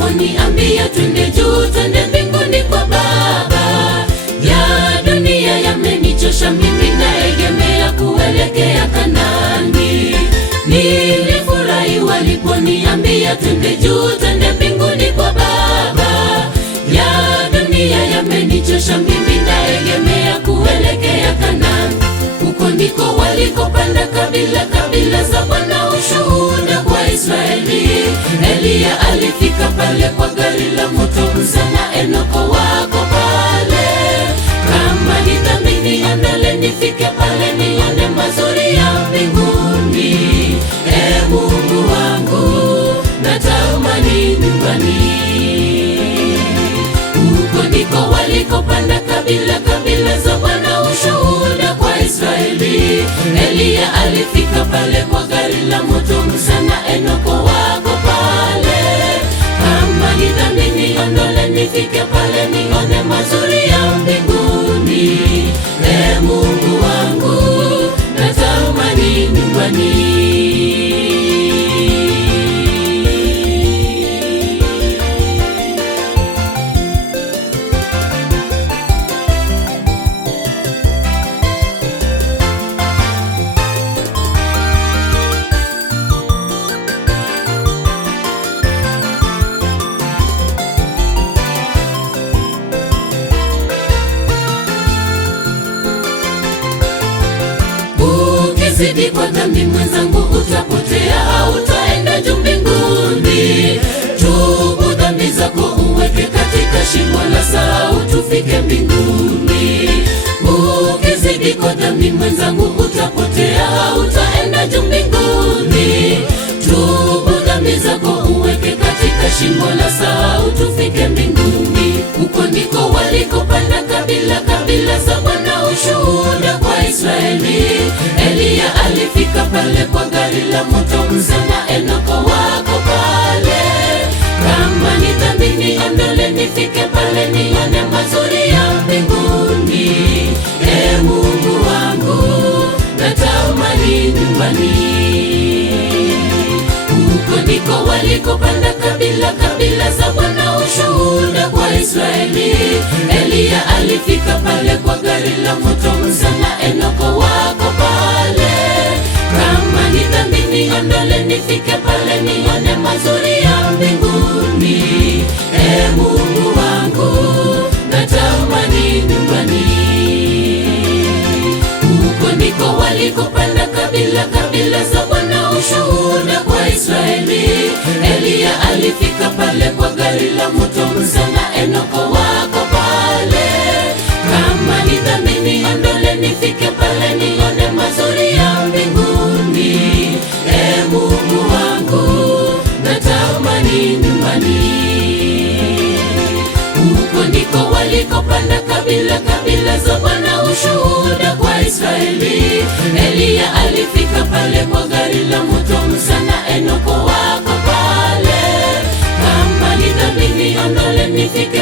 waliponiambia twende juu, twende mbinguni kwa Baba. Ya dunia yamenichosha mimi, naegemea kuelekea Kanaani. Nilifurahi waliponiambia twende juu, twende mbinguni kwa Baba. Ya dunia yamenichosha mimi, naegemea kuelekea Kanaani. Huko ndiko walikopanda kabila za Bwana, ushuhuda kwa Israeli. Eliya alifika pale kwa gari la moto, Musa na Enoko wako pale. Kama ni dhambi niondole, nifike pale nione mazuri ya mbinguni. Mungu wangu, natamani nyumbani. Huko ndiko walikopanda kabila za Bwana, ushuhuda kwa Israeli. Eliya alifika pale kwa gari la moto, Musa na Enoko wako pale. Kama ni dhambi niondole, nifike pale nione mazuri ya mbinguni. Mungu wangu, natamani nyumbani. Ukizidi kwa dhambi mwenzangu, utapotea, hautaenda juu mbinguni. Tubu dhambi zako, uweke katika shimo la sahau, tufike mbinguni. Ukizidi kwa dhambi mwenzangu, utapotea, hautaenda juu mbinguni. Tubu dhambi zako, uweke katika shimo la sahau, tufike mbinguni. Huko ndiko walikopanda kabila za Bwana, ushuhuda kwa Israeli. Eliya alifika pale kwa gari la moto, Musa na Enoko wako pale. Kama ni dhambi niondole, nifike pale nione mazuri ya mbinguni. Mungu wangu, natamani nyumbani. Huko ndiko walikopanda kabila za Bwana, ushuhuda kwa Israeli. Eliya alifika pale kwa gari la moto, Musa na Enoko wako pale. Kama ni dhambi niondole, nifike pale nione mazuri ya mbinguni. Mungu wangu, natamani nyumbani. Huko ndiko walikopanda kabila za Bwana, ushuhuda kwa Israeli. Eliya alifika pale kwa gari la moto, Musa na Enoko wako pale. Kama ni dhambi niondole, nifike pale nione mazuri ya mbinguni. Mungu wangu, natamani nyumbani. Huko ndiko walikopanda kabila za Bwana, ushuhuda kwa Israeli. Eliya alifika pale kwa gari la moto, Musa na Enoko wako pale. Kama ni dhambi niondole, nifike